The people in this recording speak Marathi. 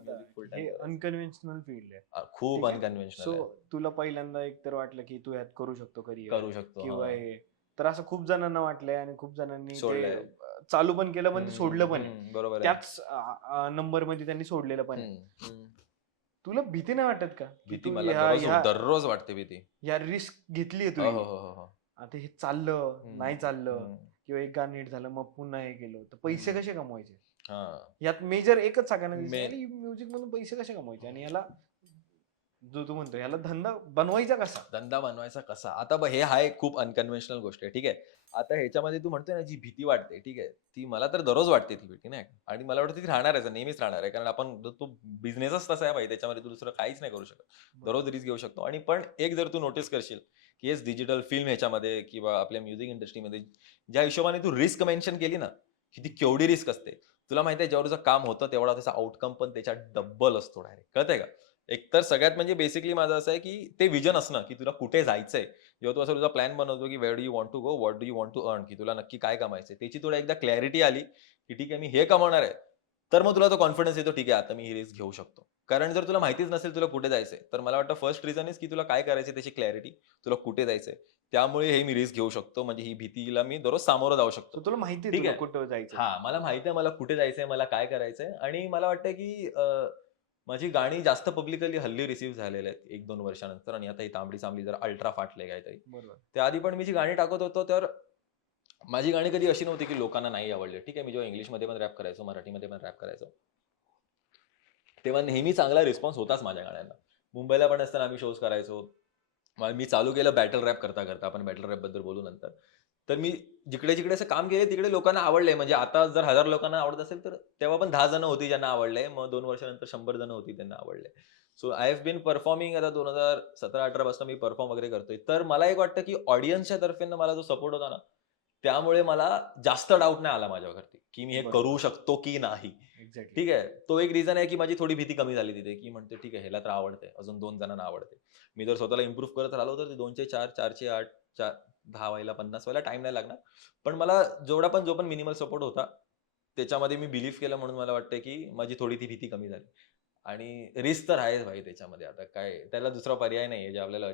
फुल हे टाइम अनकन्व्हेन्शनल फील्ड आहे. खूप ठीक आहे. अनकन्व्हेन्शनल सो आहे. तुला पहिल्यांदा एकतर वाटलं की तू ह्यात करू शकतो करिअर करू शकतो. किंवा हे, तर असं खूप जणांना वाटलंय आणि खूप जणांनी ते सोडलंय. चालू पण केलं पण ते सोडलं पण आहे. बरोबर आहे. त्याच नंबर मध्ये त्यांनी सोडलेलं पण आहे. हम्म, हम्म. तुला भीती नाही वाटत का की भीती तू मला ह्या ह्या दररोज वाटते भीती. ह्या रिस्क घेतलीये तू हो ही, हो हो हो हो. आता हे चाललं हम्म, नाही चाललं हम्म. किंवा एक गाणं हिट झालं मग पुन्हा हे केलं तर पैसे कसे कमवायचे? हा. यात मेजर एकच सगळ्यांना दिसतं मेन आणि म्युझिक मधून पैसे कसे कमवायचे आणि याला जो तू म्हणतो याला धंदा बनवायचा कसा? धंदा बनवायचा कसा? आता हे हा एक खूप अनकन्व्हेन्शनल गोष्ट आहे. ठीक आहे. आता ह्याच्यामध्ये तू म्हणतोय ना जी भीती वाटते, ठीक आहे. ती मला तर दररोज वाटते ती भीती नाही का? आणि मला वाटतं ती राहणार आहे, नेहमीच राहणार आहे. कारण आपण तो बिझनेसच तसा आहे भाई, त्याच्यामध्ये तू दुसरं काहीच नाही करू शकत. दररोज रिस्क घेऊ शकतो आणि पण एक जर तू नोटीस करशील, की हेच डिजिटल फिल्म ह्याच्यामध्ये किंवा आपल्या म्युझिक इंडस्ट्रीमध्ये ज्या हिशोबाने तू रिस्क मेन्शन केली ना, की ती केवढी रिस्क असते. तुला माहिती आहे जेव्हा तुझं काम होतं तेवढा त्याचा आउटकम पण त्याच्या डबल असतो डायरेक्ट. कळतंय का? एकतर सगळ्यात म्हणजे बेसिकली माझं असं आहे, की ते व्हिजन असणं, की तुला कुठे जायचंय. जेव्हा तू असा तुझा प्लॅन बनवतो, की where do you want to go? What do you want to earn? की तुला नक्की काय कमायचंय? त्याची तुला एकदा क्लॅरिटी आली, की ठीक आहे मी हे कमवणार आहे. तर मग तुला तो कॉन्फिडन्स येतो, ठीक आहे आता मी ही रिस्क घेऊ शकतो. कारण जर तुला माहितीच नसेल तुला कुठे जायचंय, तर मला वाटतं फर्स्ट रिझन इज की तुला काय करायचंय त्याची क्लॅरिटी, तुला कुठे जायचंय. त्यामुळे हे मी रिस्क घेऊ शकतो. म्हणजे ही भीतीला मी दररोज सामोरं जाऊ शकतो. So तुला माहिती आहे ठीक तुला आहे. कुठं जायचं. हां, मला माहिती आहे मला कुठे जायचंय, मला काय करायचंय आणि मला वाटतं की माझी गाणी जास्त पब्लिकली हल्ली रिसीव्ह झालेले आहेत 1-2 वर्षानंतर आणि आता ही तांबडी-चांबडी जरा अल्ट्रा फाटले काहीतरी. बरोबर. त्याआधी पण मी जी गाणी टाकत होतो, तर माझी गाणी कधी अशी नव्हती की लोकांना नाही आवडली. ठीक आहे, मी जेव्हा इंग्लिशमध्ये पण रॅप करायचो, मराठीमध्ये पण रॅप करायचो. तेव्हा नेहमी चांगला रिस्पॉन्स होताच माझ्या गाण्यांना. मुंबईला पण असताना आम्ही शोज करायचो. मग मी चालू केलं बॅटल रॅप करता-करता. आपण बॅटल रॅपबद्दल बोलू नंतर. तर मी जिकडे-जिकडे असं काम केले तिकडे लोकांना आवडलंय. म्हणजे आता जर 1000 लोकांना आवडत असेल, तर तेव्हा पण 10 जण होती ज्यांना आवडलंय. मग 2 वर्षानंतर 100 जण होती त्यांना आवडलंय. So I have been performing आता 2017-18 पासून मी परफॉर्म वगैरे करतोय. तर मला एक वाटतं, की ऑडियन्सच्या तर्फेनं मला जो सपोर्ट होता ना, त्यामुळे मला जास्त डाऊट नाही आला माझ्यावरती, की मी हे बरोबर. करू शकतो की नाही. एक्झॅक्टली. ठीक आहे. तो एक रिझन आहे, की माझी थोडी भीती कमी झाली तिथे, की म्हणते ठीक आहे ह्याला तर आवडतंय. अजून 2 जणांना आवडते. मी जर स्वतःला इम्प्रूव्ह करत राहिलो, तर ते 2चे 4, 4चे 8, 10 व्हायला 50 व्हायला टाईम नाही लागणार. पण मला जो पण मिनिमल सपोर्ट होता, त्याच्यामध्ये मी बिलीव्ह केलं म्हणून मला वाटतं, की माझी थोडी ती भीती कमी झाली. आणि रिस्क तर आहेच भाई त्याच्यामध्ये. आता काय त्याला दुसरा पर्याय नाहीये जे आपल्याला